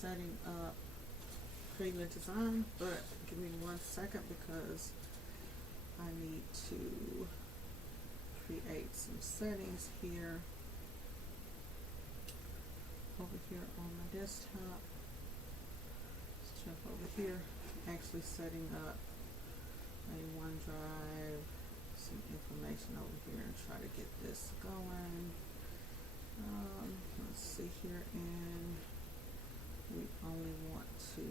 setting up, creating a design, but give me 1 second because I need to create some settings here over here on my desktop. Let's jump over here, actually setting up a OneDrive, some information over here, and try to get this going. Let's see here, and we only want to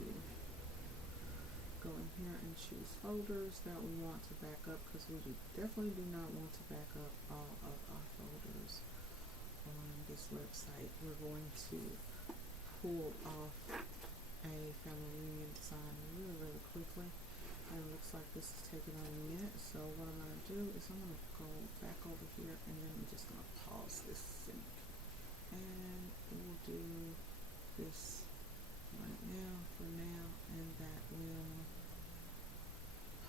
go in here and choose folders that we want to back up, because we definitely do not want to back up all of our folders on this website. We're going to pull off a family reunion design really quickly, and it looks like this is taking on a minute. So what I'm going to do is I'm going to go back over here, and then I'm just going to pause this sync, and we'll do this right now for now, and that will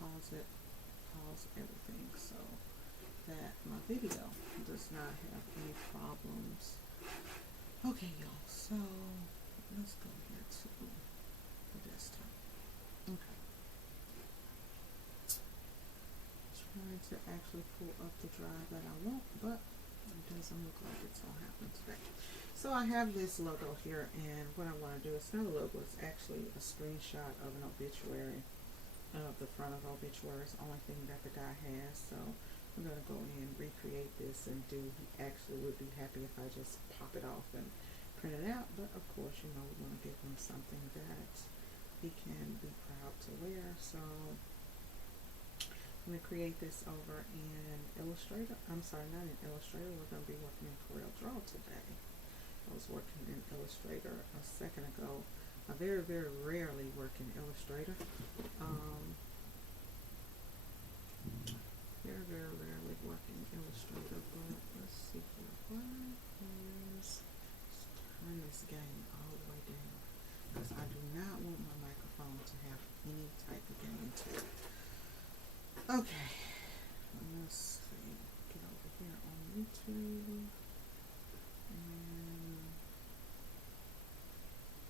pause everything so that my video does not have any problems. Okay, y'all, so let's go here to the desktop. Okay, trying to actually pull up the drive that I want, but it doesn't look like it's gonna happen today. So I have this logo here, and what I want to do, it's not a logo, it's actually a screenshot of an obituary, of the front of obituaries, only thing that the guy has. So I'm going to go in and recreate this and he actually would be happy if I just pop it off and print it out, but of course, you know, we want to give him something that he can be proud to wear. So I'm going to create this over in Illustrator. I'm sorry, not in Illustrator, we're going to be working in Coreldraw today. I was working in Illustrator a second ago. I very rarely work in Illustrator. Very rarely work in Illustrator, but let's see here. What is, let's turn this game all the way down, because I do not want my microphone to have any type of gain to it. Okay, let's see. Get over here on YouTube. And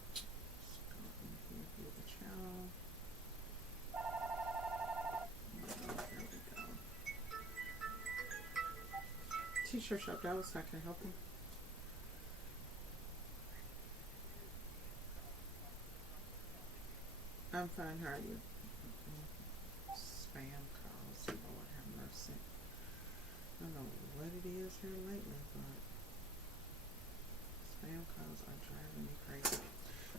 let's go in here via the channel. There we go. T-shirt shop Dallas, how can I help you? I'm fine, how are you? Spam calls, Lord have mercy. I don't know what it is here lately, but spam calls are driving me crazy.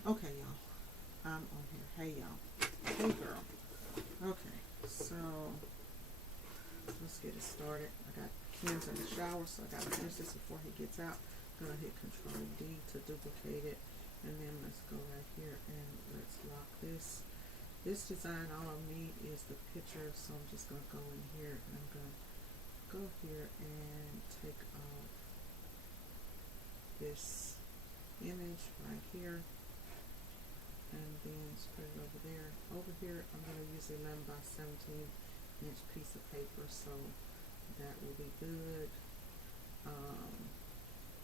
Okay, y'all. I'm on here. Hey, y'all. Hey, girl. Okay, so let's get it started. I got Ken's in the shower, so I got to finish this before he gets out. I'm going to hit Control D to duplicate it. And then let's go right here and let's lock this. This design, all I need is the picture, so I'm just going to go in here and I'm going to go here and take off this image right here and then spread it over there. Over here, I'm going to use 11 by 17 inch piece of paper, so that will be good.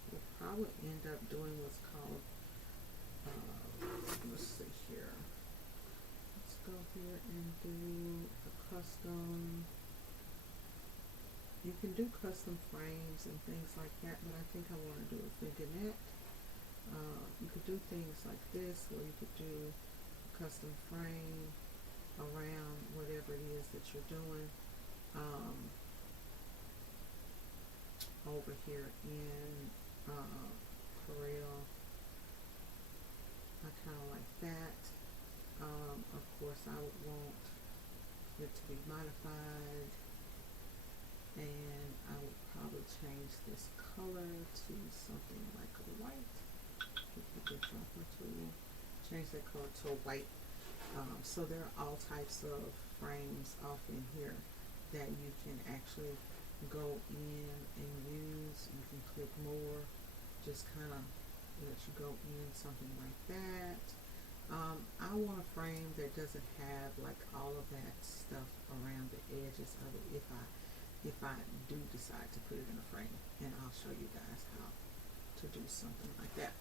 We'll probably end up doing what's called, let's see here. Let's go here and do a custom. You can do custom frames and things like that, but I think I want to do a figurette. You could do things like this, where you could do a custom frame around whatever it is that you're doing. Over here in Corel, I kind of like that. Of course, I would want it to be modified, and I would probably change this color to something like a white. Get your tool, change that color to a white. So there are all types of frames off in here that you can actually go in and use. You can click more, just kind of let you go in, something like that. I want a frame that doesn't have like all of that stuff around the edges of it if I do decide to put it in a frame, and I'll show you guys how to do something like that.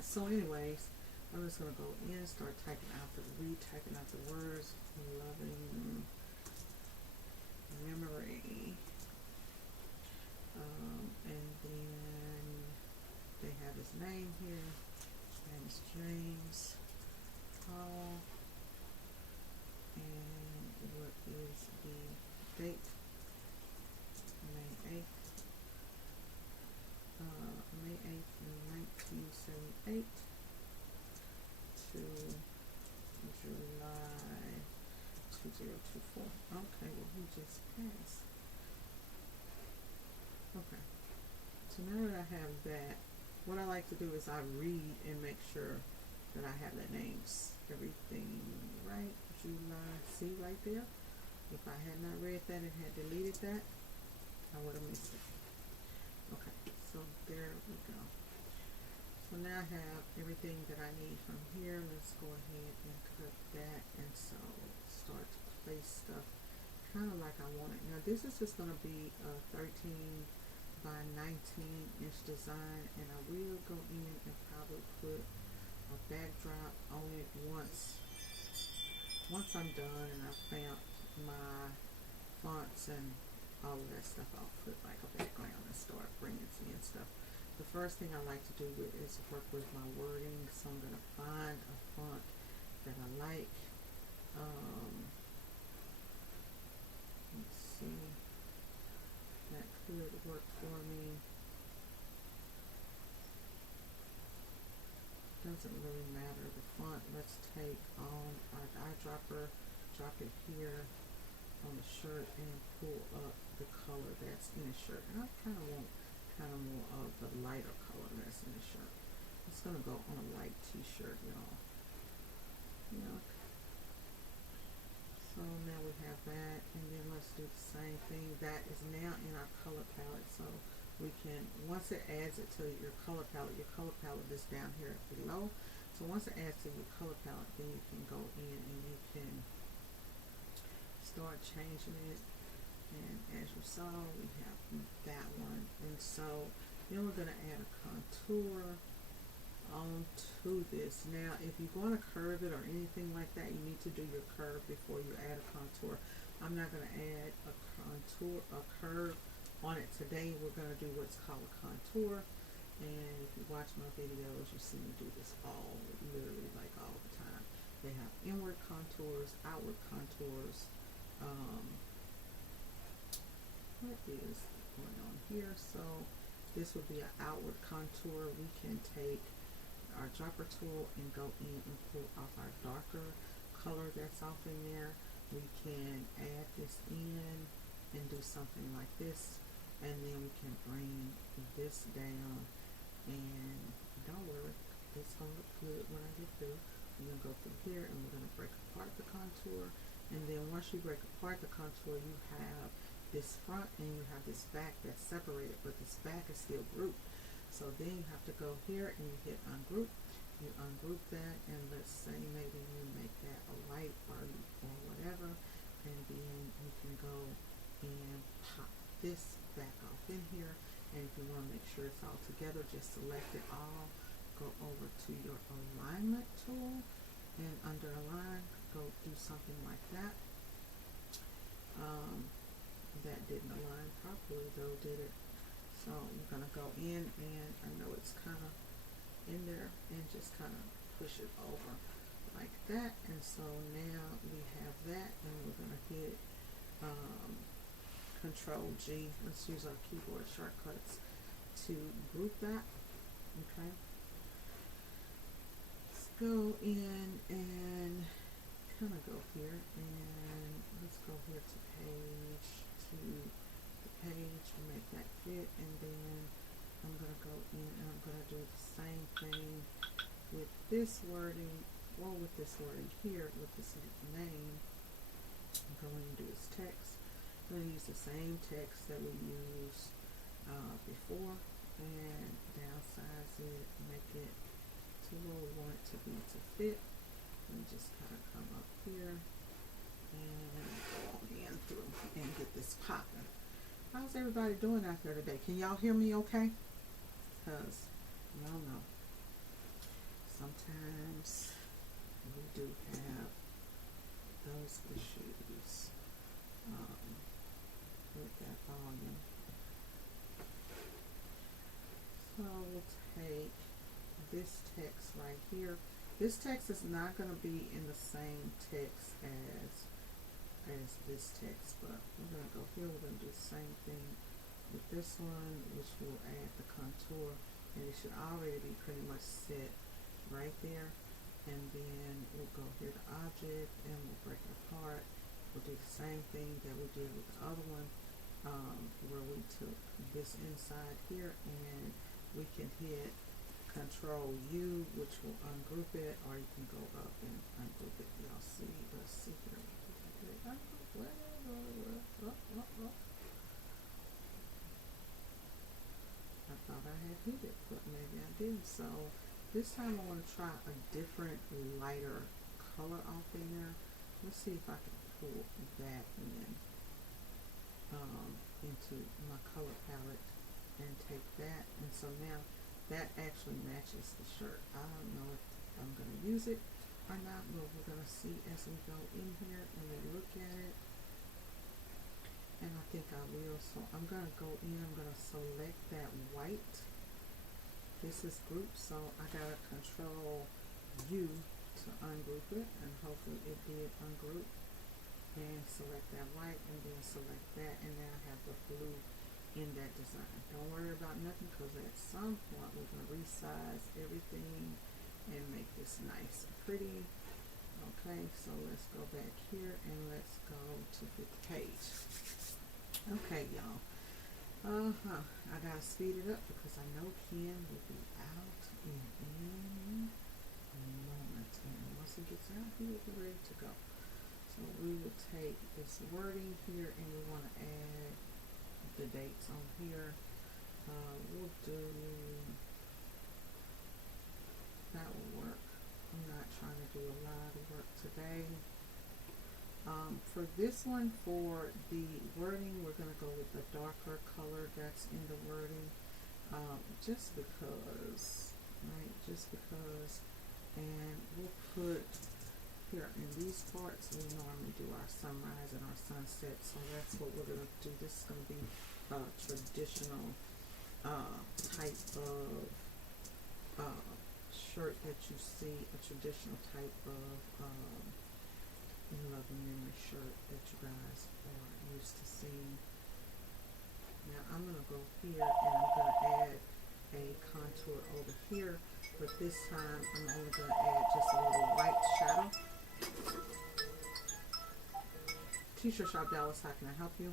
So anyways, I'm just going to go in, start retyping out the words. Loving memory. And then they have his name here. His name is James Hall. And what is the date? May 8th. May 8th, 1978 to July 2024. Okay, well, he just passed. Okay, so now that I have that, what I like to do is I read and make sure that I have the names, everything right. July, see right there? If I had not read that and had deleted that, I would have missed it. Okay, so there we go. So now I have everything that I need from here. Let's go ahead and cut that, and so start to place stuff kind of like I want it. Now this is just going to be a 13 by 19 inch design, and I will go in and probably put a backdrop on it once I'm done and I've found my fonts and all of that stuff. I'll put like a background and start bringing in stuff. The first thing I like to do is work with my wording, so I'm going to find a font that I like. Let's see, that could work for me. Doesn't really matter the font. Let's take on our eyedropper, drop it here on the shirt, and pull up the color that's in the shirt. And I kind of want more of the lighter color that's in the shirt. It's gonna go on a light t-shirt, y'all. Yeah. So now we have that, and then let's do the same thing. That is now in our color palette, so we can, once it adds it to your color palette is down here below. So once it adds to your color palette, then you can go in and you can start changing it. And as you saw, we have that one. And so then we're going to add a contour onto this. Now, if you're going to curve it or anything like that, you need to do your curve before you add a contour. I'm not going to add a curve on it today. We're going to do what's called a contour. And if you watch my videos, you see me do this literally like all the time. They have inward contours, outward contours. What is going on here? So this would be an outward contour. We can take our dropper tool and go in and pull off our darker color that's off in there. We can add this in and do something like this, and then we can bring this down, and don't worry, it's gonna look good when I get through. We're gonna go through here and we're gonna break apart the contour, and then once you break apart the contour, you have this front and you have this back that's separated, but this back is still grouped. So then you have to go here and you hit ungroup. You ungroup that, and let's say maybe you make that a white or whatever, and then you can go and pop this back off in here. And if you want to make sure it's all together, just select it all, go over to your alignment tool, and under align, go do something like that. That didn't align properly though, did it? So I'm gonna go in, and I know it's kind of in there, and just kind of push it over like that. And so now we have that, and we're gonna hit Control G. Let's use our keyboard shortcuts to group that. Okay. Let's go in and kind of go here, and let's go here to the page and make that fit. And then I'm going to go in and I'm going to do the same thing with this wording, or with this wording here, with this name. I'm going to do this text. I'm going to use the same text that we used before, and downsize it, make it to where we want it to be to fit, and just kind of come up here and go in through and get this popping. How's everybody doing out there today? Can y'all hear me okay? Because y'all know sometimes trust issues with that volume. So we'll take this text right here. This text is not going to be in the same text as this text, but we're going to go here. We're going to do the same thing with this one, which will add the contour, and it should already be pretty much set right there. And then we'll go here to object and we'll break it apart. We'll do the same thing that we did with the other one, where we took this inside here, and we can hit Control U, which will ungroup it, or you can go up and ungroup it. Y'all see? Let's see here. I thought I had hit it, but maybe I didn't. So this time I want to try a different, lighter color off in there. Let's see if I can pull that into my color palette and take that. And so now that actually matches the shirt. I don't know if I'm going to use it or not, but we're going to see as we go in here and we look at it. And I think I will. So I'm going to go in, I'm going to select that white. This is group, so I got to Control U to ungroup it, and hopefully it did ungroup. And select that white, and then select that, and now I have the blue in that design. Don't worry about nothing, because at some point we're going to resize everything and make this nice and pretty. Okay, so let's go back here and let's go to the page. Okay, y'all. I gotta speed it up because I know Ken will be out in any moment, and once he gets out, he will be ready to go. So we will take this wording here, and we want to add the dates on here. We'll do, that will work. I'm not trying to do a lot of work today. For this one, for the wording, we're going to go with the darker color that's in the wording, just because, right, and we'll put here in these parts, we normally do our sunrise and our sunset, so that's what we're going to do. This is going to be a traditional type of shirt that you see, a traditional type of in Love and Memory shirt that you guys are used to seeing. Now I'm going to go here and I'm going to add a contour over here, but this time I'm only going to add just a little white shadow. T-shirt shop Dallas, how can I help you?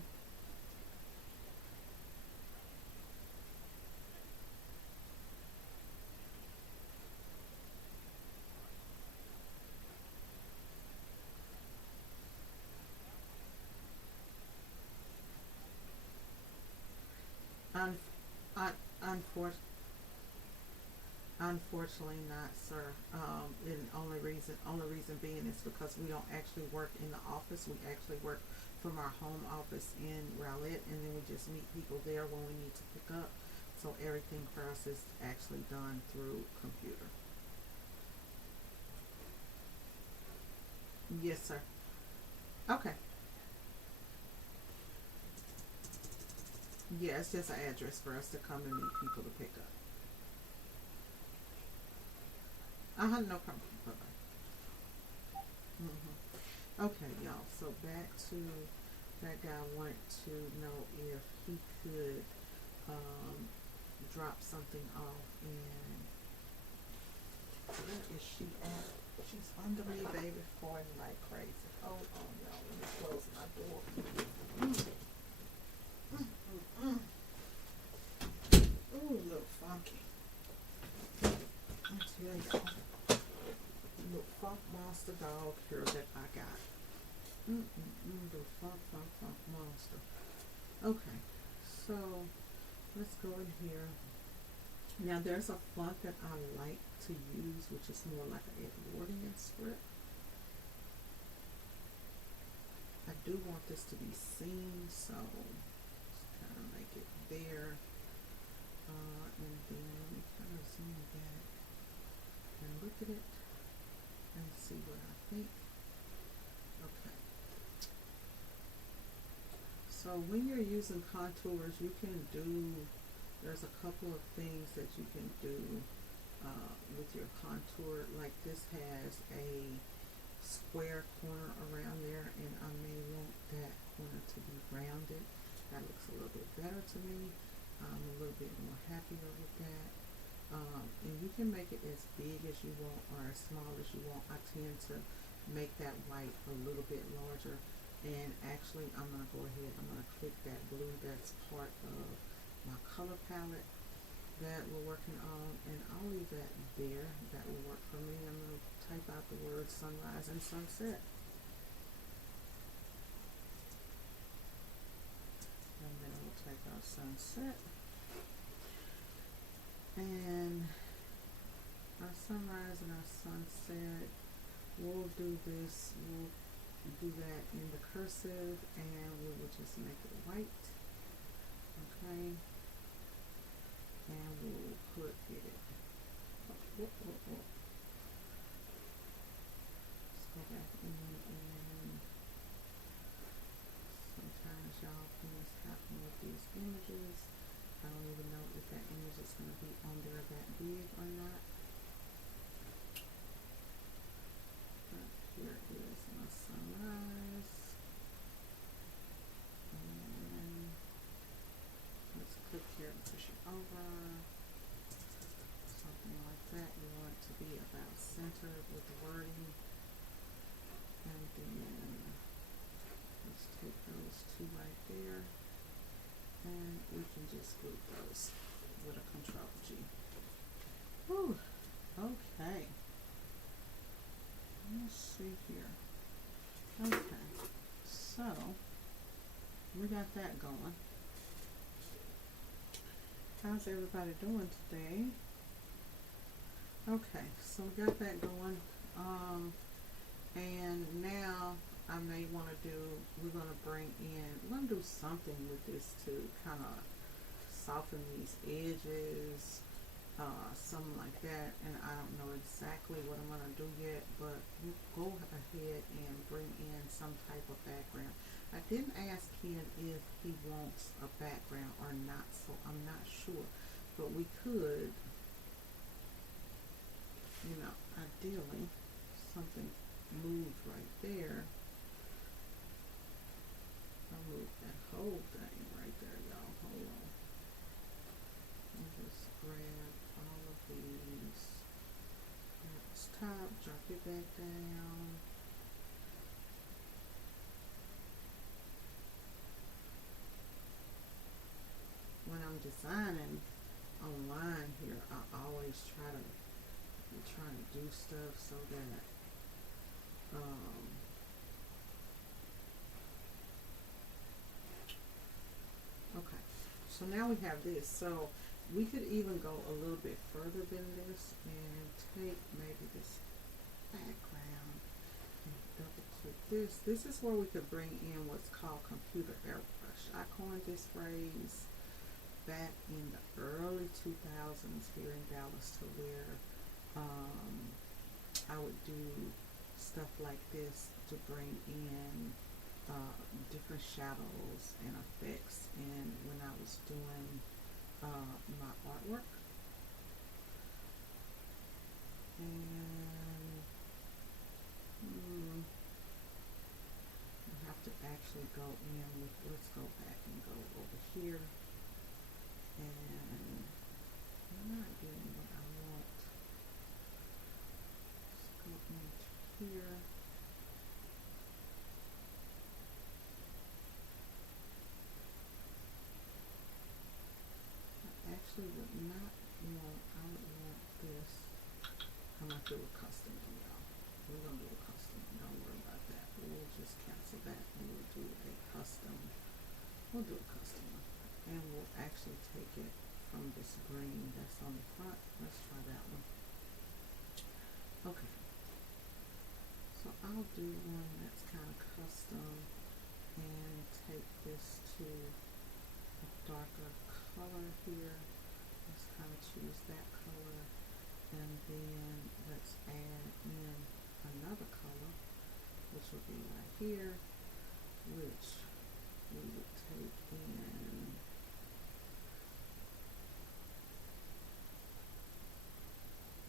Unfortunately not, sir. And only reason being is because we don't actually work in the office. We actually work from our home office in Rowlett, and then we just meet people there when we need to pick up. So everything for us is actually done through computer. Yes, sir. Okay. Yeah, it's just an address for us to come and meet people to pick up. No problem. Bye-bye. Okay, y'all. So back to that guy wanted to know if he could drop something off in, where is she at? She's under me, baby, falling like crazy. Hold on, y'all. Let me close my door. Ooh, a little funky. I tell y'all. Little funk monster dog here that I got. The funk monster. Okay, so let's go in here. Now there's a font that I like to use, which is more like an Edwardian script. I do want this to be seen, so just kind of make it there. And then let me kind of zoom back and look at it and see what I think. Okay. So when you're using contours, you can do, there's a couple of things that you can do with your contour. Like this has a square corner around there, and I may want that corner to be rounded. That looks a little bit better to me. I'm a little bit more happier with that. And you can make it as big as you want or as small as you want. I tend to make that white a little bit larger. And actually, I'm going to go ahead, I'm going to click that blue that's part of my color palette that we're working on, and I'll leave that there. That will work for me. I'm going to type out the words sunrise and sunset. And then we'll type out sunset. And our sunrise and our sunset, we'll do this, we'll do that in the cursive, and we will just make it white. Okay. And we'll put it, let's go back in, and sometimes y'all things happen with these images. I don't even know if that image is going to be on there that big or not. But here is my sunrise. And let's click here and push it over. Something like that. You want it to be about centered with the wording. And then let's take those two right there. And we can just group those with a Control G. Whew. Okay. Let's see here. Okay. So, we got that going. How's everybody doing today? Okay, so we got that going. And now I may want to do, we're going to bring in, we're going to do something with this to kind of soften these edges, something like that. And I don't know exactly what I'm going to do yet, but we'll go ahead and bring in some type of background. I didn't ask Ken if he wants a background or not, so I'm not sure. But we could, you know, ideally, something moved right there. I'll move that whole thing right there, y'all. Hold on. And just grab all of these. Grab this top, drop it back down. When I'm designing online here, I always try to do stuff so that okay, so now we have this. So we could even go a little bit further than this and take maybe this background and double click this. This is where we could bring in what's called computer airbrush. I coined this phrase back in the early 2000s here in Dallas, to where I would do stuff like this to bring in different shadows and effects, and when I was doing my artwork. And I have to actually go in with, let's go back and go over here, and I'm not getting what I want. Let's go into here. I actually would not want, I would want this. I'm going to do a custom one, y'all. We're going to do a custom. Don't worry about that. We'll just cancel that and we'll do a custom. We'll do a custom one. And we'll actually take it from this green that's on the front. Let's try that one. Okay. So I'll do one that's kind of custom and take this to a darker color here. Let's kind of choose that color, and then let's add in another color, which will be right here, which we would take in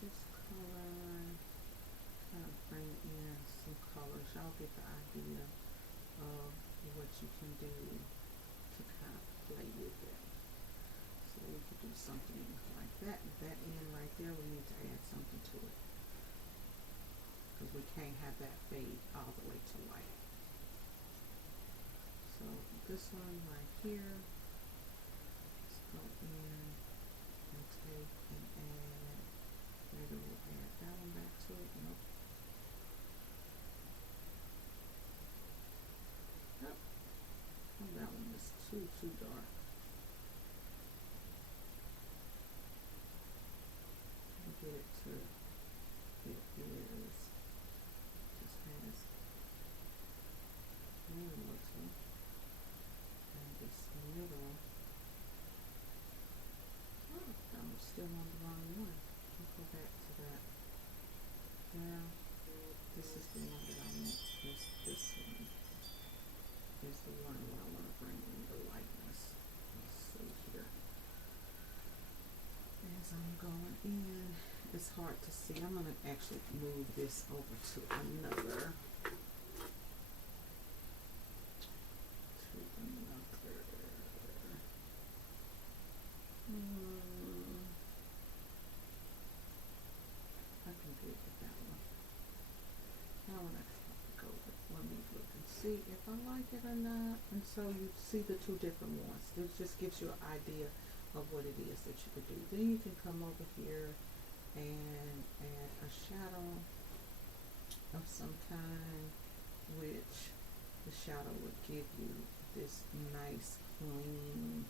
this color, kind of bring in some colors. Y'all get the idea of what you can do to kind of play with it. So we could do something like that. That end right there, we need to add something to it, because we can't have that fade all the way to white. So this one right here, let's go in and take and add, maybe we'll add that one back to it. Nope. Nope. Oh, that one is too dark. Get it to, it is, just has really looks like, and this middle, oh, I'm still on the wrong one. I'll go back to that. Now, this is the one that I want, this one is the one where I want to bring in the lightness. Let's see here. As I'm going in, it's hard to see. I'm going to actually move this over to another. I can do it with that one. Now when I go with, let me look and see if I like it or not. And so you see the two different ones. This just gives you an idea of what it is that you could do. Then you can come over here and add a shadow of some kind, which the shadow would give you this nice clean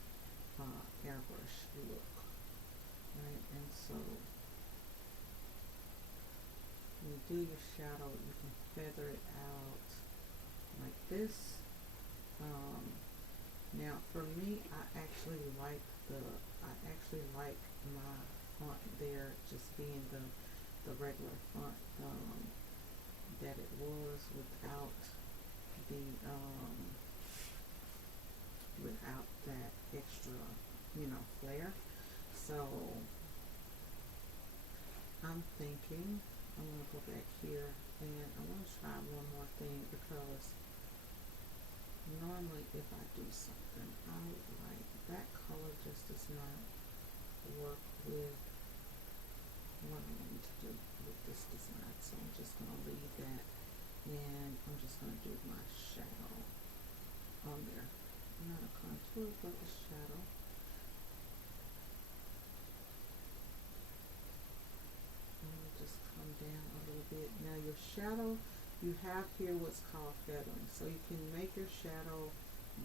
airbrush look, right? And so when you do your shadow, you can feather it out like this. Now for me, I actually like my font there just being the regular font that it was without the without that extra, flair. So I'm thinking I'm gonna go back here and I want to try one more thing, because normally if I do something, I would like that color just does not work with what I want to do with this design. So I'm just going to leave that, and I'm just going to do my shadow on there. Not a contour, but a shadow. And we'll just come down a little bit. Now your shadow, you have here what's called feathering. So you can make your shadow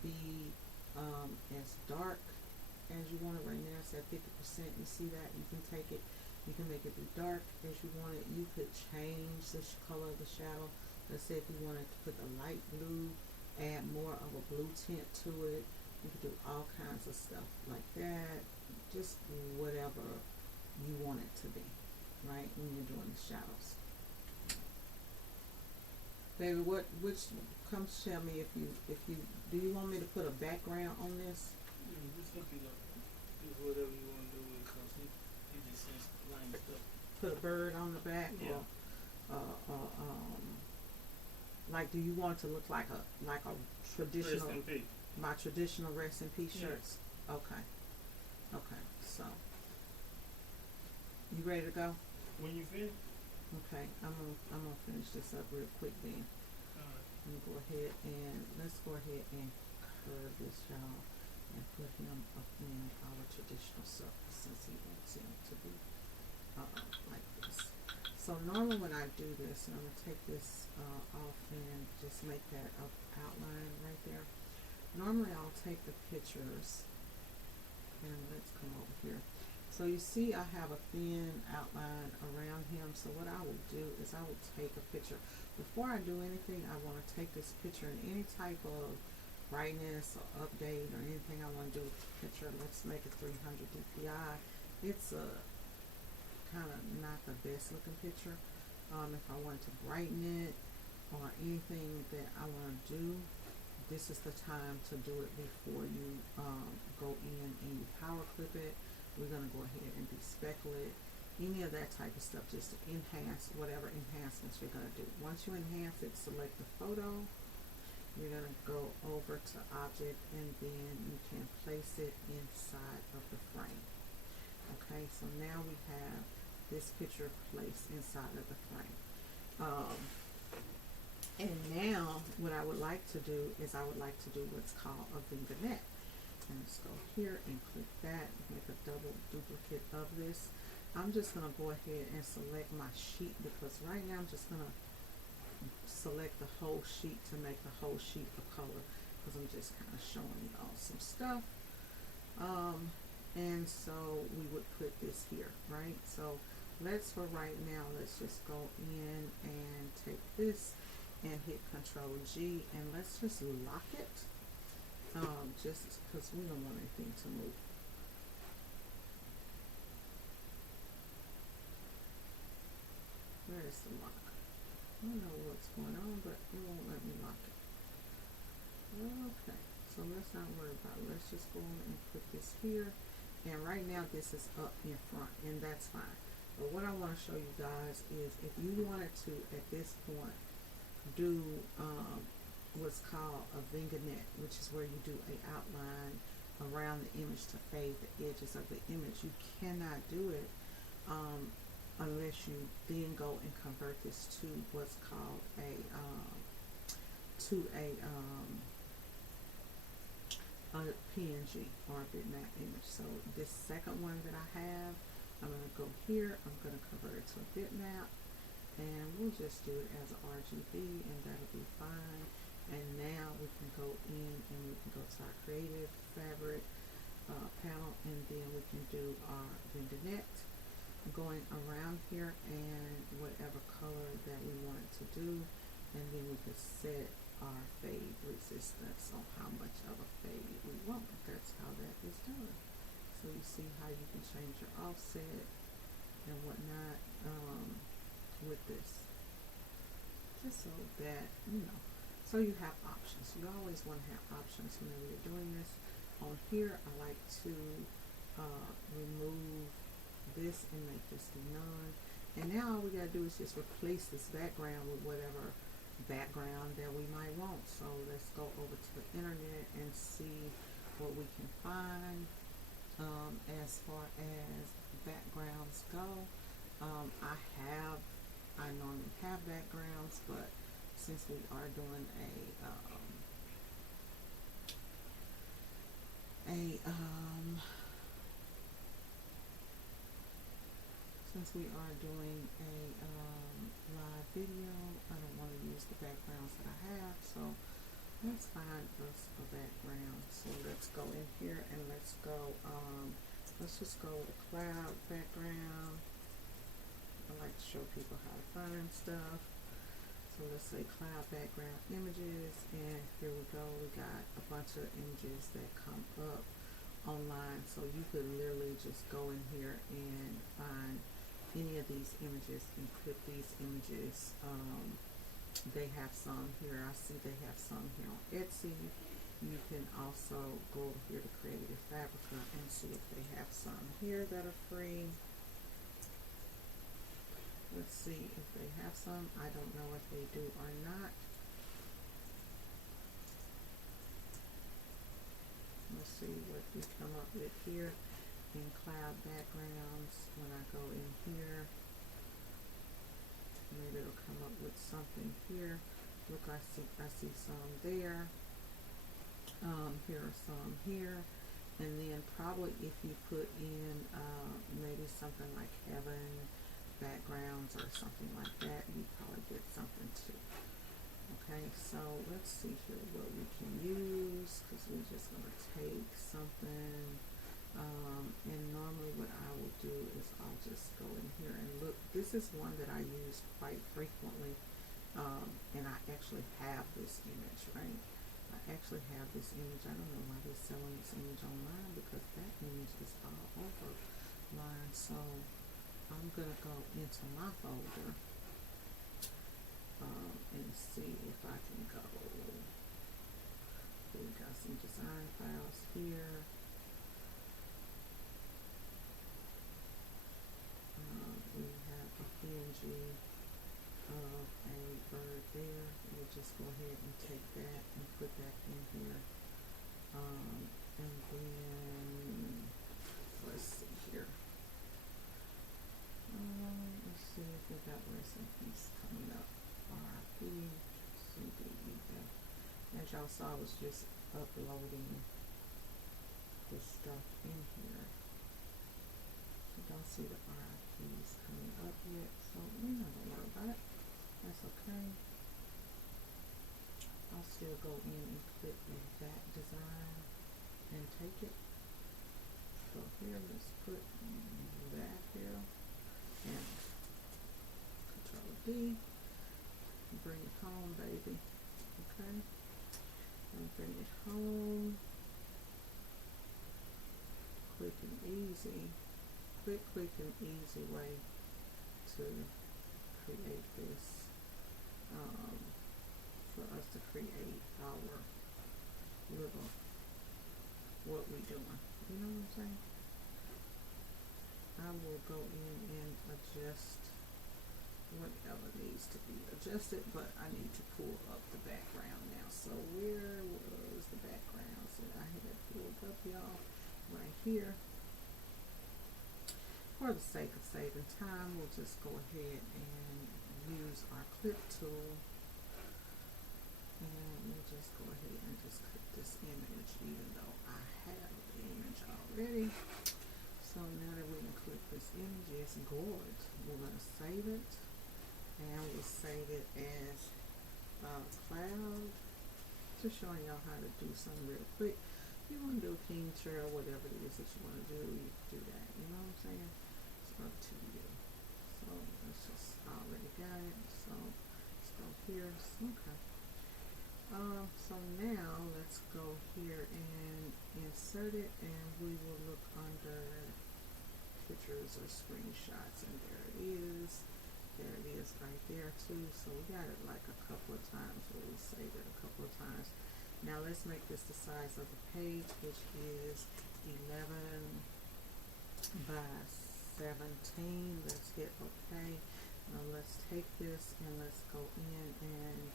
be as dark as you want it. Right now it's at 50%. You see that? You can take it, you can make it be dark as you want it. You could change the color of the shadow. Let's say if you wanted to put the light blue, add more of a blue tint to it. You could do all kinds of stuff like that. Just whatever you want it to be, right? When you're doing the shadows. Baby, which comes tell me if you do you want me to put a background on this? Just look it up. Do whatever you want to do with it, because he just says line stuff. Put a bird on the back, yeah. Or like, do you want it to look like a traditional, my traditional rest in peace shirts? Yeah. Okay, so you ready to go? When you finish. Okay, I'm gonna finish this up real quick then. Let me go ahead and let's go ahead and curve this, y'all, and put him up in our traditional surface since he wants him to be like this. So normally when I do this, and I'm gonna take this off and just make that outline right there. Normally I'll take the pictures, and let's come over here. So you see I have a thin outline around him. So what I will do is I will take a picture. Before I do anything, I want to take this picture in any type of brightness or update or anything I want to do with the picture. Let's make it 300 dpi. It's a kind of not the best looking picture. If I wanted to brighten it or anything that I want to do, this is the time to do it before you go in and you power clip it. We're going to go ahead and despeckle it. Any of that type of stuff, just to enhance whatever enhancements you're going to do. Once you enhance it, select the photo. You're going to go over to object, and then you can place it inside of the frame. Okay, so now we have this picture placed inside of the frame. And now what I would like to do is I would like to do what's called a vignette. And let's go here and click that, make a double duplicate of this. I'm just going to go ahead and select my sheet, because right now I'm just going to select the whole sheet to make the whole sheet a color, because I'm just kind of showing y'all some stuff. And so we would put this here, right? So let's, for right now, let's just go in and take this and hit Control G, and let's just lock it, just because we don't want anything to move. Where is the lock? I don't know what's going on, but it won't let me lock it. Okay, so let's not worry about it. Let's just go and put this here. And right now this is up in front, and that's fine. But what I want to show you guys is, if you wanted to, at this point, do what's called a vignette, which is where you do a outline around the image to fade the edges of the image, you cannot do it unless you then go and convert this to what's called a PNG, or a bitmap image. So this second one that I have, I'm going to go here, I'm going to convert it to a bitmap, and we'll just do it as a RGB, and that'll be fine. And now we can go in and we can go to our creative fabric panel, and then we can do our vignette, going around here, and whatever color that we want it to do, and then we can set our fade resistance on how much of a fade we want. That's how that is done. So you see how you can change your offset and whatnot with this, just so that so you have options. You always want to have options whenever you're doing this. On here, I like to remove this and make this none. And now all we gotta do is just replace this background with whatever background that we might want. So let's go over to the internet and see what we can find as far as backgrounds go. I normally have backgrounds, but since we are doing since we are doing a live video, I don't want to use the backgrounds that I have, so let's find us a background. So let's go in here and let's go, let's just go with a cloud background. I like to show people how to find stuff. So let's say cloud background images, and here we go. We got a bunch of images that come up online, so you could literally just go in here and find any of these images and put these images. They have some here. I see they have some here on Etsy. You can also go over here to Creative Fabrica and see if they have some here that are free. Let's see if they have some. I don't know if they do or not. Let's see what we come up with here in cloud backgrounds. When I go in here, maybe it'll come up with something here. Look, I see some there. Here are some here. And then probably if you put in maybe something like heaven backgrounds or something like that, you probably get something too. Okay, so let's see here what we can use, because we're just going to take something. And normally what I will do is I'll just go in here and look. This is one that I use quite frequently, and I actually have this image, right? I actually have this image. I don't know why they're selling this image online, because that image is all over line. So I'm gonna go into my folder and see if I can go we got some design files here. We have a PNG of a bird there. We'll just go ahead and take that and put that in here. And then let's see here. Let's see if we got recipes coming up. RIP, CDEF. As y'all saw, I was just uploading this stuff in here. You don't see the RIPs coming up yet, so we're not gonna worry about it. That's okay. I'll still go in and click that design and take it. So here, let's put that here and Control D. Bring it home, baby. Okay. And bring it home. Quick and easy. Quick and easy way to create this. For us to create our little what we doing. You know what I'm saying? I will go in and adjust whatever needs to be adjusted, but I need to pull up the background now. So where was the background? So I had it pulled up, y'all, right here. For the sake of saving time, we'll just go ahead and use our clip tool. And we'll just go ahead and just click this image, even though I have the image already. So now that we can click this image, it's good. We're going to save it. And we'll save it as cloud. Just showing y'all how to do something real quick. If you want to do a king chair or whatever it is that you want to do, you can do that. You know what I'm saying? It's up to you. So let's just already got it. So let's go here. Okay. So now let's go here and insert it, and we will look under pictures or screenshots, and there it is. There it is right there too. So we got it like a couple of times, or we saved it a couple of times. Now let's make this the size of the page, which is 11 by 17. Let's hit OK. Now let's take this and let's go in, and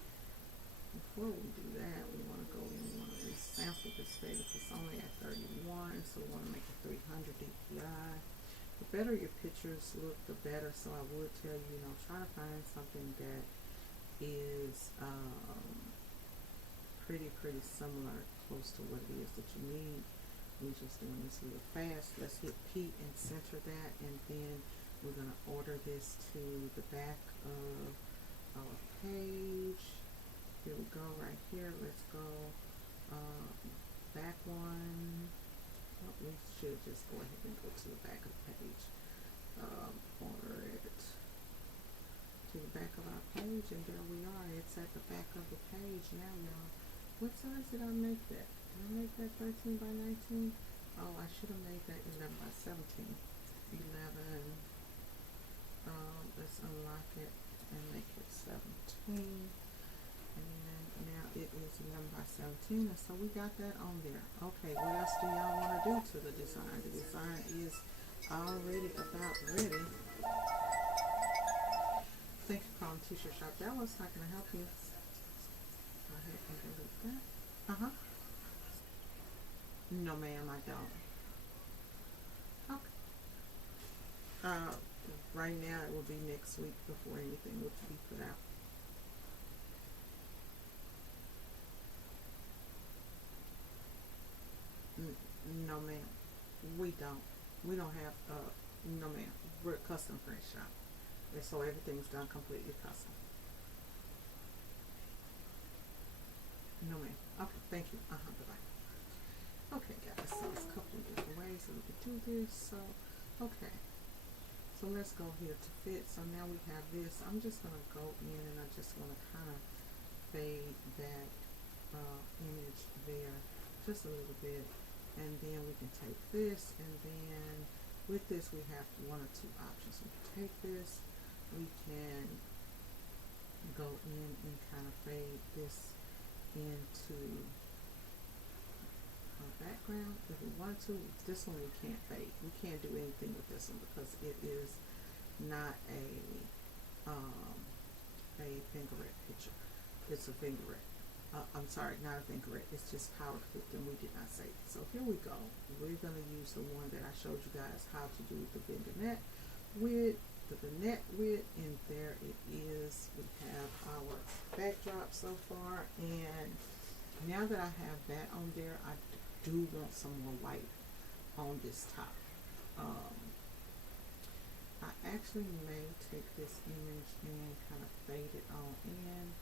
before we do that, we want to go in, we want to resample this baby. It's only at 31, so we want to make it 300 DPI. The better your pictures look, the better. So I would tell you, try to find something that is pretty similar, close to what it is that you need. We're just doing this real fast. Let's hit P and center that, and then we're going to order this to the back of our page. Here we go, right here. Let's go back one. Oh, we should just go ahead and go to the back of the page. Order it to the back of our page, and there we are. It's at the back of the page now, y'all. What size did I make that? Did I make that 13 by 19? Oh, I should have made that 11 by 17. 11. Let's unlock it and make it 17. And now it is 11 by 17, and so we got that on there. Okay, what else do y'all want to do to the design? The design is already about ready. Thank you for calling T-Shirt Shop Dallas. How can I help you? Go ahead and delete that. No, ma'am, I don't. Okay. Right now, it will be next week before anything will be put out. No, ma'am. We don't. We don't have, no, ma'am. We're a custom print shop. And so everything's done completely custom. No, ma'am. Okay, thank you. Bye-bye. Okay, guys, so there's a couple of different ways that we can do this. So, okay. So let's go here to fit. So now we have this. I'm just going to go in, and I just want to kind of fade that image there just a little bit. And then we can take this, and then with this we have one or two options. We can take this, we can go in and kind of fade this into background if we want to. This one we can't fade. We can't do anything with this one because it is not a vinaigrette picture. It's a vinaigrette. I'm sorry, not a vinaigrette. It's just powder cooked, and we did not save it. So here we go. We're gonna use the one that I showed you guys how to do the vignette with, and there it is. We have our backdrop so far, and now that I have that on there, I do want some more white on this top. I actually may take this image and kind of fade it on in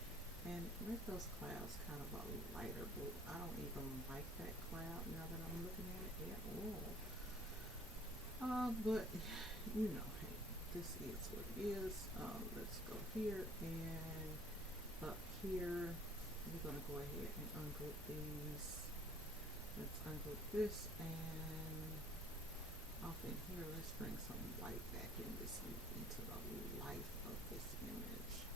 and make those clouds kind of a lighter blue. I don't even like that cloud now that I'm looking at it at all. But you know, hey, this is what it is. Let's go here, and up here we're gonna go ahead and ungroup these. Let's ungroup this, and off in here, let's bring some white back in this into the life of this image.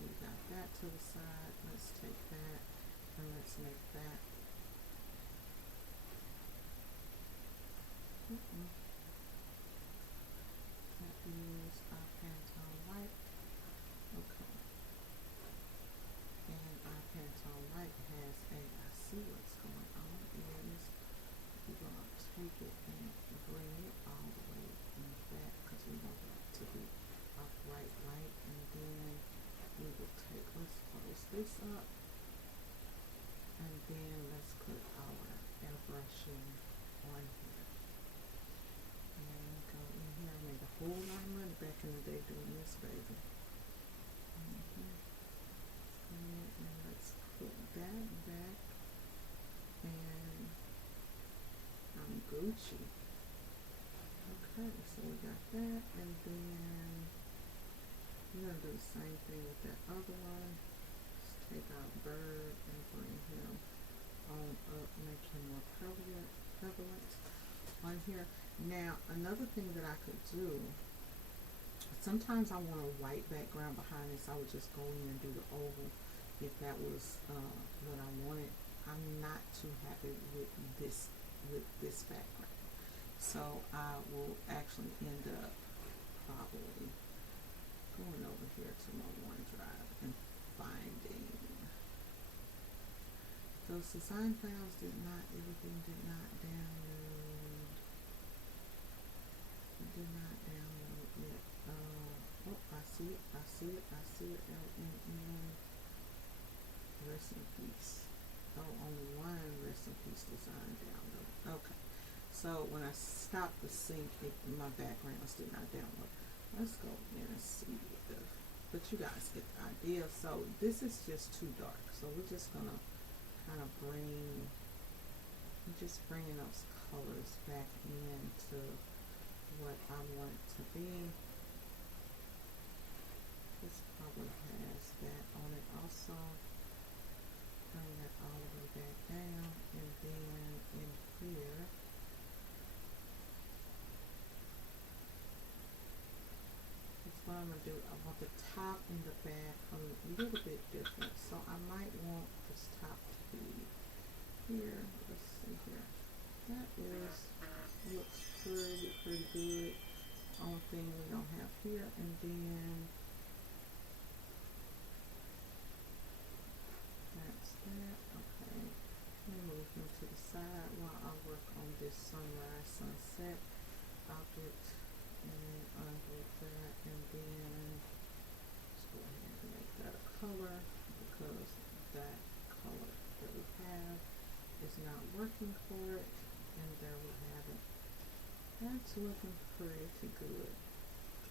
We got that to the side. Let's take that and let's make that. That is our Pantone white. Okay. And our Pantone white has I see what's going on is we're going to take it and bring it all the way in back because we want that to be a bright light, and then we will take, let's close this up, and then let's put our airbrushing on here and go in here. I made a whole lot of money back in the day doing this, baby. And let's put that back, and I'm Gucci. Okay, so we got that, and then we're gonna do the same thing with that other one. Just take our bird and bring him on up, make him more prevalent on here. Now, another thing that I could do, sometimes I want a white background behind this. I would just go in and do the oval if that was what I wanted. I'm not too happy with this background, so I will actually end up probably going over here to my OneDrive and finding those design files. Everything did not download. It did not download yet. Oh, I see it. LNN. Rest in peace. Oh, only one rest in peace design download. Okay. So when I stopped the sync, my backgrounds did not download. Let's go in and see if, but you guys get the idea. So this is just too dark. So we're just gonna kind of bringing those colors back into what I want it to be. This probably has that on it also. Bring that all the way back down, and then in here, that's what I'm gonna do. I want the top and the back a little bit different, so I might want this top to be here. Let's see here. That looks pretty good. Only thing we don't have here, and then that's that. Okay. Let me move him to the side while I work on this sunrise sunset object, and then ungroup that, and then let's go ahead and make that a color, because that color that we have is not working for it, and there we have it. That's looking pretty good.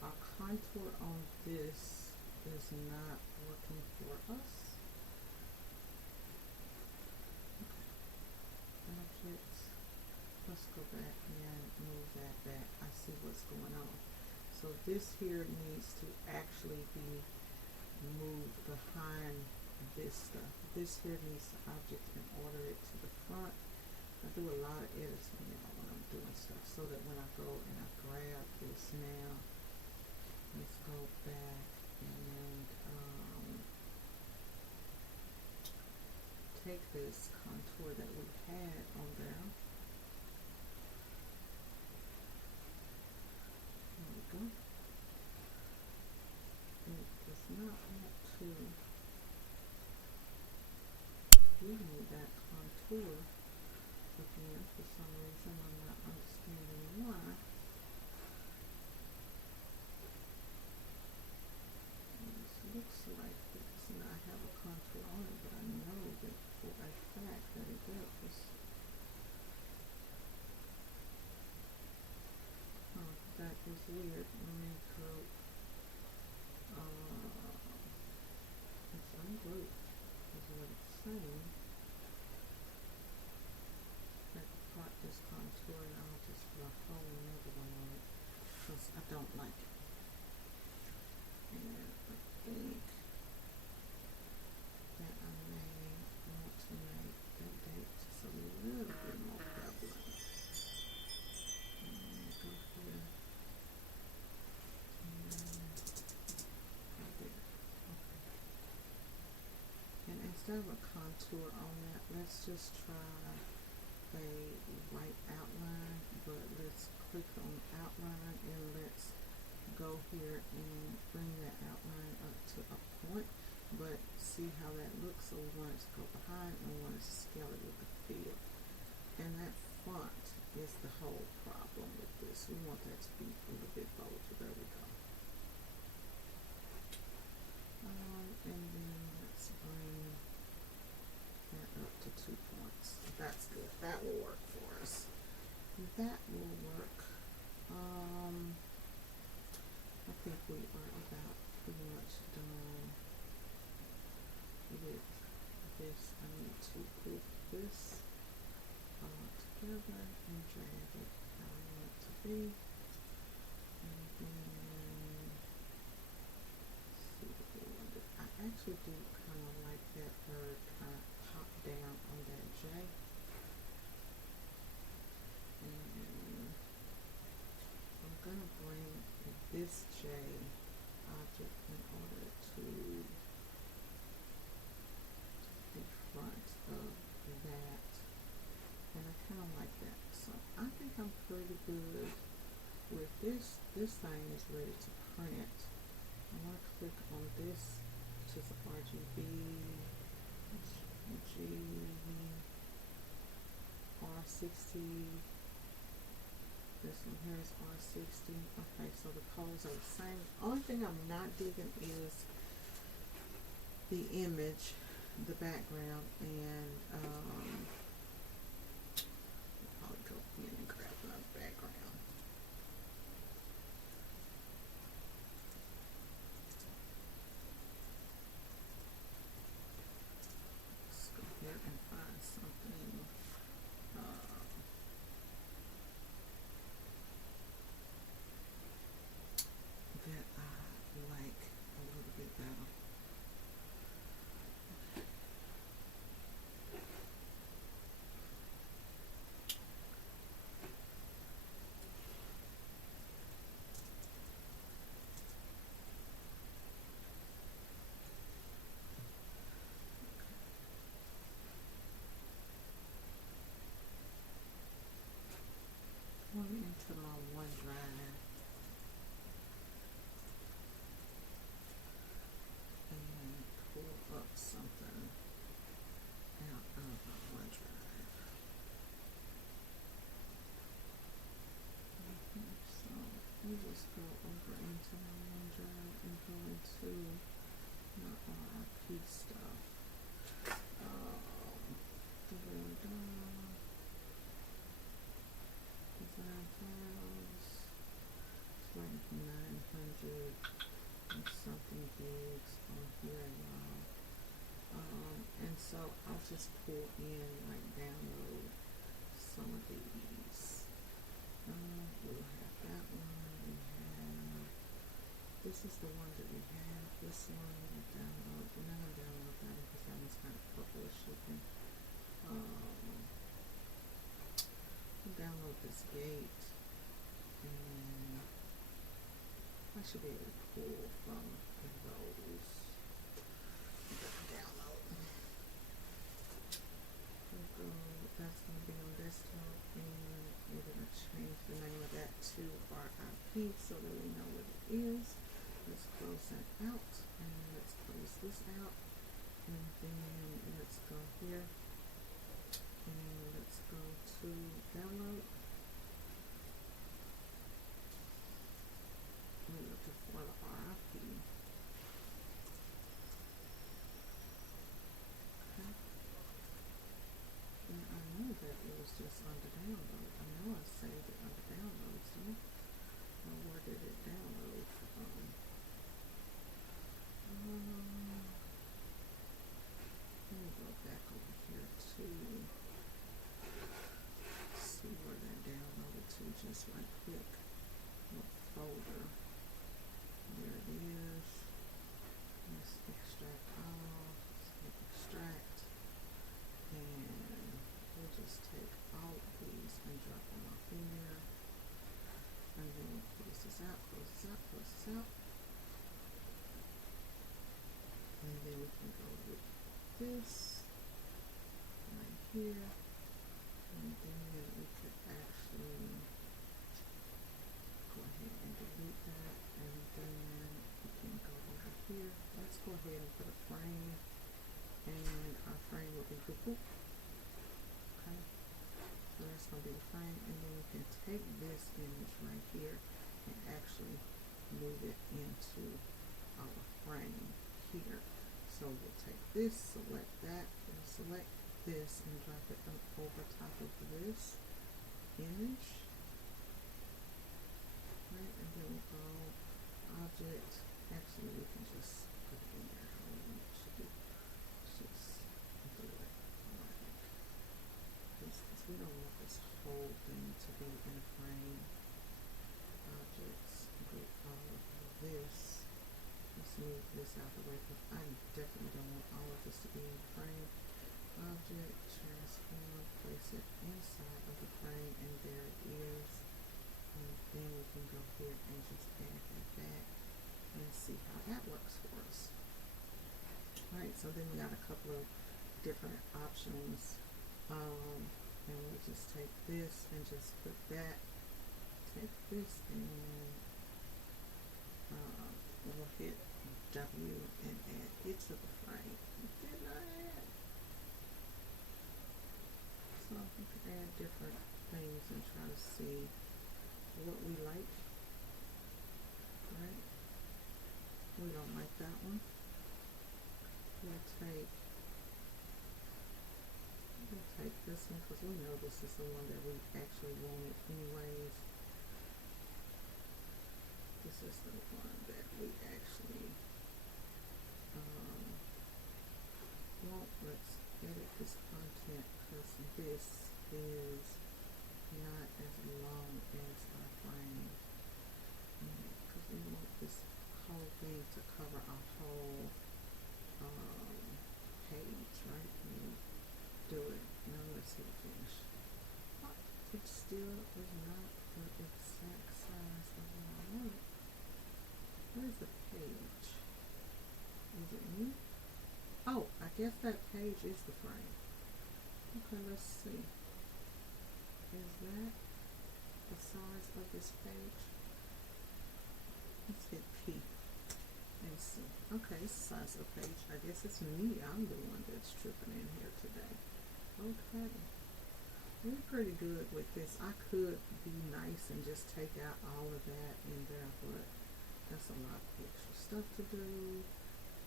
Our contour on this is not working for us. Okay. Objects. Let's go back and move that back. I see what's going on. So this here needs to actually be moved behind this stuff. This here needs the object and order it to the front. I do a lot of editing now when I'm doing stuff, so that when I go and I grab this now, let's go back and take this contour that we had on there. There we go. It does not want to give me that contour again for some reason. I'm not understanding why. This looks like it does not have a contour on it, but I know that for a fact that it does. Oh, that is weird. Let me group. It's ungroup is what it's saying. I can part this contour and I'll just put a whole another one on it because I don't like it. And I think that I may want to make that date just a little bit more prevalent. And go here. And right there. Okay. And instead of a contour on that, let's just try a white outline, but let's click on outline and let's go here and bring that outline up to a point, but see how that looks. So we want it to go behind and we want to scale it with the fill. And that front is the whole problem with this. We want that to be a little bit bolder. There we go. And then let's bring that up to 2 points. That's good. That will work for us. That will work. I think we are about pretty much done with this. I need to group this together and drag it how I want it to be. And then see what we want to do. I actually do kind of like that bird kind of pop down on that J. And I'm going to bring this J object in order to the front of that. And I kind of like that. So I think I'm pretty good with this. This thing is ready to print. I want to click on this, which is RGB, R60. This one here is R60. Okay, so the colors are the same. Only thing I'm not digging is the image, the background, and I'll probably go in and grab another background. Let's go here and find something. That I like a little bit better. Going into my OneDrive and pull up something out of my OneDrive. So we just go over into my OneDrive and go into my RIP stuff. Design files. It's running from 900 and something gigs on here now. And so I'll just pull in, like, download some of these. We'll have that one. We have, this is the one that we have. This one we download. We're not going to download that because that one's kind of publish looking. We'll download this gate, and I should be able to pull from those. Download. go, that's going to be on desktop, and we're going to change the name of that to RIP so that we know what it is. Let's close that out, and let's close this out, and then let's go here, and let's go to download. We're looking for the RIP. Okay. And I know that it was just under download. I know I saved it under downloads, huh? Now where did it download from? Let me go back over here to see where that downloaded to just right quick. What folder? There it is. Let's extract all. Let's hit extract. And we'll just take all of these and drop them off here. And then we'll close this out, close this out, close this out. And then we can go with this right here. And then we could actually go ahead and delete that. And then we can go over here. Let's go ahead and put a frame. And our frame will be boop. Okay. So that's going to be the frame. And then we can take this image right here and actually move it into our frame here. So we'll take this, select that, and select this and drop it up over top of this image. Right, and then we'll go object. Actually, we can just put it in there how we want it to do. Let's just do it like this, because we don't want this whole thing to be in a frame. Objects, group all of this. Let's move this out of the way because I definitely don't want all of this to be in the frame. Object, transform, place it inside of the frame, and there it is. And then we can go here and just add that back and see how that works for us. Alright, so then we got a couple of different options. And we'll just take this and just put that. Take this and we'll hit W and add it to the frame. Didn't I add? So we can add different things and try to see what we like. Right? We don't like that one. We'll take this one because we know this is the one that we actually wanted anyways. This is the one that we actually want. Let's edit this content because this is not as long as our frame. Because we want this whole thing to cover our whole page, right? And do it. Now let's hit finish. But it still is not the exact size of what I want. Where's the page? Is it me? Oh, I guess that page is the frame. Okay, let's see. Is that the size of this page? Let's hit P and see. Okay, it's the size of the page. I guess it's me. I'm the one that's tripping in here today. Okay. We're pretty good with this. I could be nice and just take out all of that in there, but that's a lot of extra stuff to do.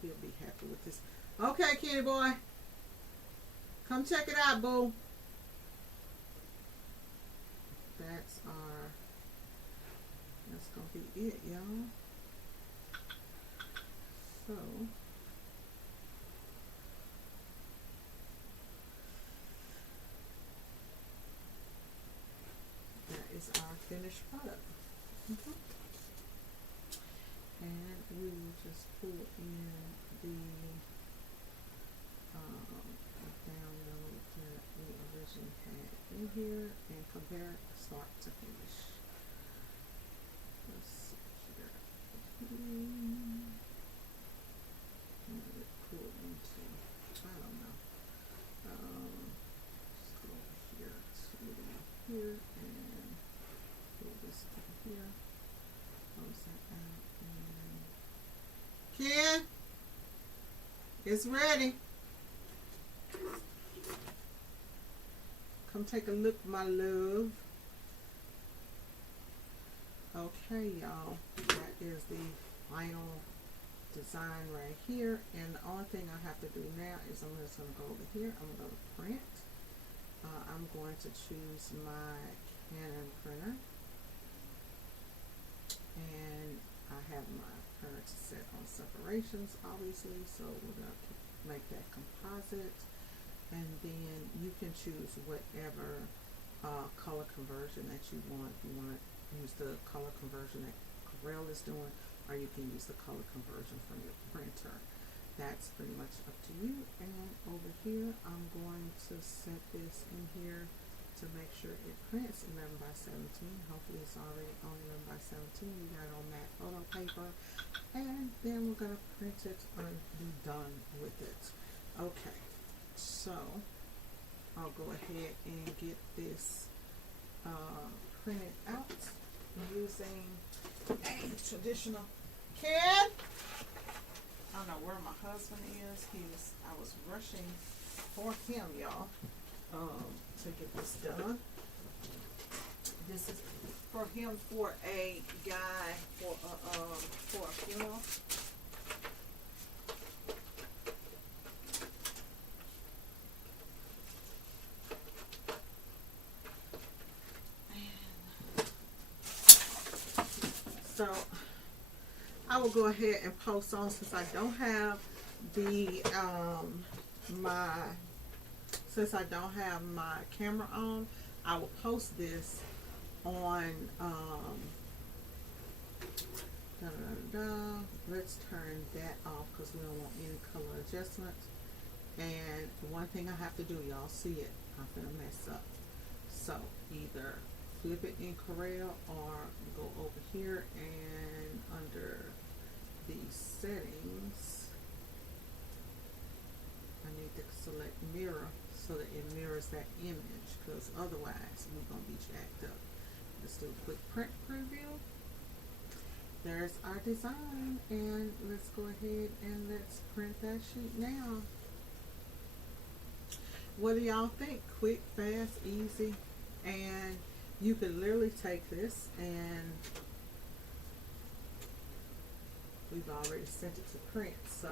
He'll be happy with this. Okay, Kenny boy. Come check it out, boo. That's gonna be it, y'all. So that is our finished product. And we will just pull in the download that we originally had in here and compare it start to finish. Let's see here. And it pull into, I don't know. Ken, it's ready. Come take a look, my love. Okay, y'all, that is the final design right here, and the only thing I have to do now is I'm just going to go over here. I'm going to print. I'm going to choose my Canon printer, and I have my printer set on separations, obviously, so we're going to make that composite, and then you can choose whatever color conversion that you want. If you want to use the color conversion that Corel is doing, or you can use the color conversion from your printer. That's pretty much up to you. And over here, I'm going to set this in here to make sure it prints 11 by 17. Hopefully it's already on 11 by 17. We got it on matte photo paper. And then we're going to print it and be done with it. Okay, so I'll go ahead and get this printed out using a traditional Ken. I don't know where my husband is. I was rushing for him, y'all, to get this done. This is for him for a guy for a funeral. So I will go ahead and post on, since I don't have the my camera on, I will post this on let's turn that off because we don't want any color adjustments. And one thing I have to do, y'all see it, I'm gonna mess up. So either flip it in Corel or go over here and under the settings, I need to select mirror so that it mirrors that image, because otherwise we're going to be jacked up. Let's do a quick print preview. There's our design, and let's go ahead and let's print that sheet now. What do y'all think? Quick, fast, easy, and you could literally take this, and we've already sent it to print, so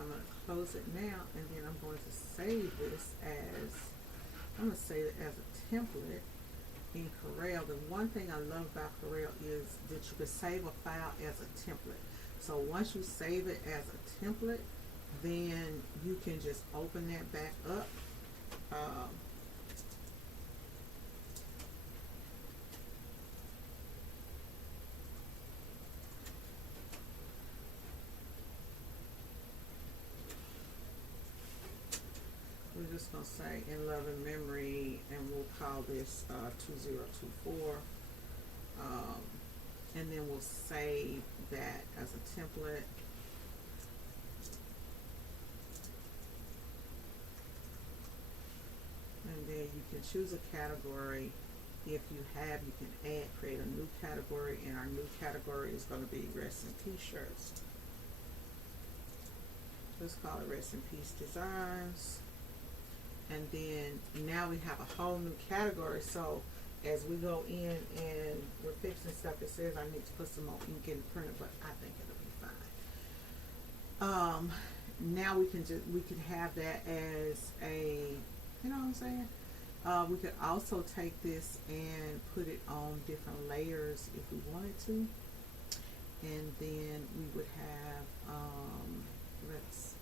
I'm going to close it now, and then I'm going to save this as, I'm going to save it as a template in Corel. The one thing I love about Corel is that you can save a file as a template. So once you save it as a template, then you can just open that back up. We're just going to say in love and memory, and we'll call this 2024. And then we'll save that as a template. And then you can choose a category. If you have, you can create a new category, and our new category is going to be Rest in Peace shirts. Let's call it Rest in Peace Designs. And then now we have a whole new category. So as we go in and we're fixing stuff, it says I need to put some more ink in the printer, but I think it'll be fine. Now we can have that as a, you know what I'm saying? We could also take this and put it on different layers if we wanted to. And then we would have, let's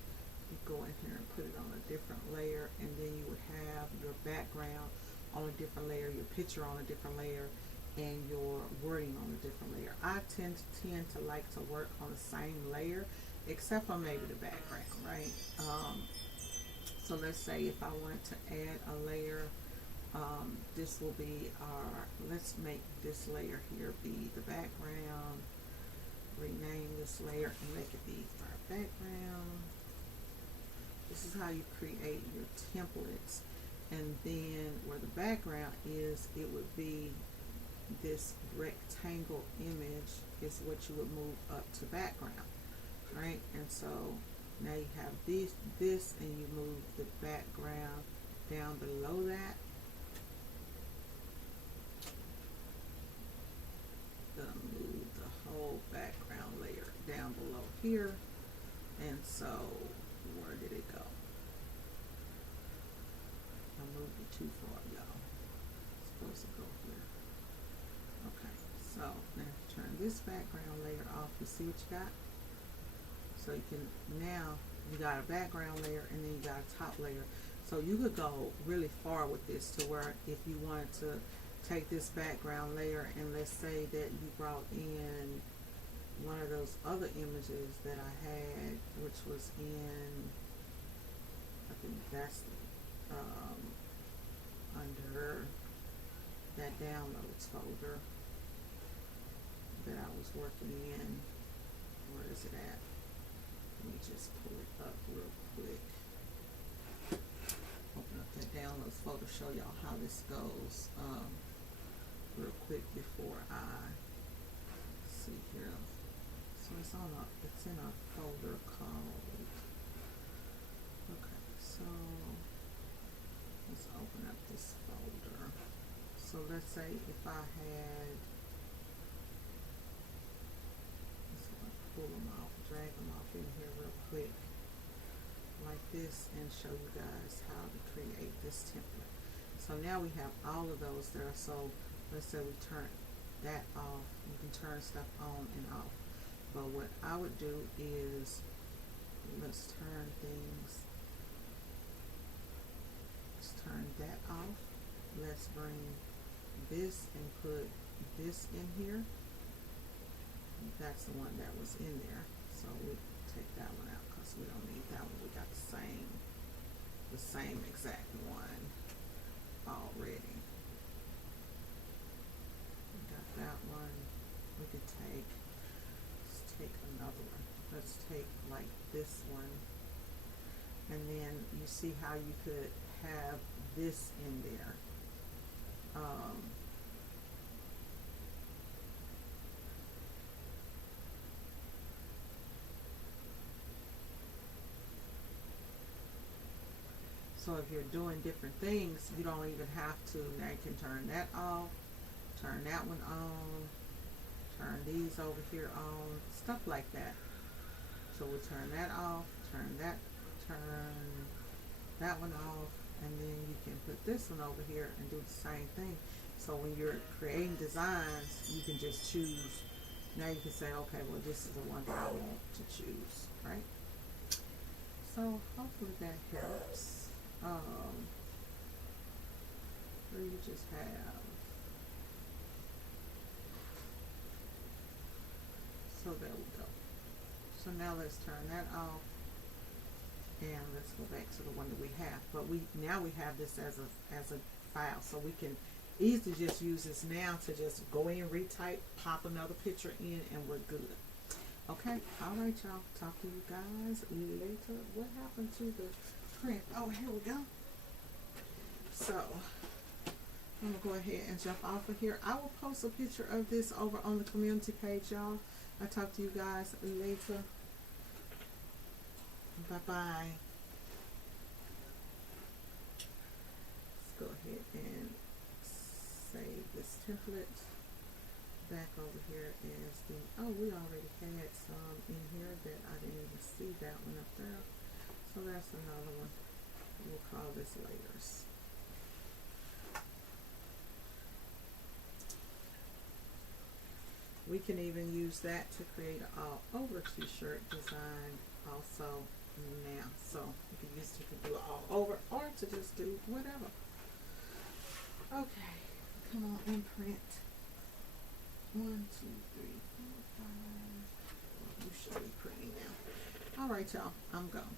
go in here and put it on a different layer, and then you would have your background on a different layer, your picture on a different layer, and your wording on a different layer. I tend to like to work on the same layer, except for maybe the background, right? So let's say if I wanted to add a layer, this will be our, let's make this layer here be the background, rename this layer and make it be our background. This is how you create your templates. And then where the background is, it would be this rectangle image is what you would move up to background. right? And so now you have this, and you move the background down below that. Gonna move the whole background layer down below here. And so where did it go? I moved it too far, y'all. It's supposed to go here. Okay, so now if you turn this background layer off, you see what you got? So you can, now you got a background layer and then you got a top layer. So you could go really far with this, to where if you wanted to take this background layer and let's say that you brought in one of those other images that I had, which was in, I think that's under that downloads folder that I was working in. Where is it at? Let me just pull it up real quick. Open up that downloads folder, show y'all how this goes real quick before I see here. So it's in a folder called, okay, so let's open up this folder. So let's say if I had, let's pull them off, drag them off in here real quick like this, and show you guys how to create this template. So now we have all of those there. So let's say we turn that off. You can turn stuff on and off. But what I would do is, let's turn that off. Let's bring this and put this in here. That's the one that was in there. So we take that one out because we don't need that one. We got the same exact one already. We got that one. We could take, let's take another one. Let's take like this one. And then you see how you could have this in there. So if you're doing different things, you don't even have to. Now you can turn that off, turn that one on, turn these over here on, stuff like that. So we'll turn that off, turn that one off, and then you can put this one over here and do the same thing. So when you're creating designs, you can just choose. Now you can say, okay, well, this is the one that I want to choose, right? So hopefully that helps. Where you just have, so there we go. So now let's turn that off, and let's go back to the one that we have. But now we have this as a file, so we can easily just use this now to just go in, retype, pop another picture in, and we're good. Okay, all right, y'all. Talk to you guys later. What happened to the print? Oh, here we go. So I'm gonna go ahead and jump off of here. I will post a picture of this over on the community page, y'all. I'll talk to you guys later. Bye-bye. Let's go ahead and save this template. Back over here is the, oh, we already had some in here that I didn't even see that one up there. So that's another one. We'll call this layers. We can even use that to create an all over t-shirt design also now. So you can use it to do it all over or to just do whatever. Okay, come on, imprint. 1, 2, 3, 4, 5. You should be printing now. All right, y'all, I'm gone.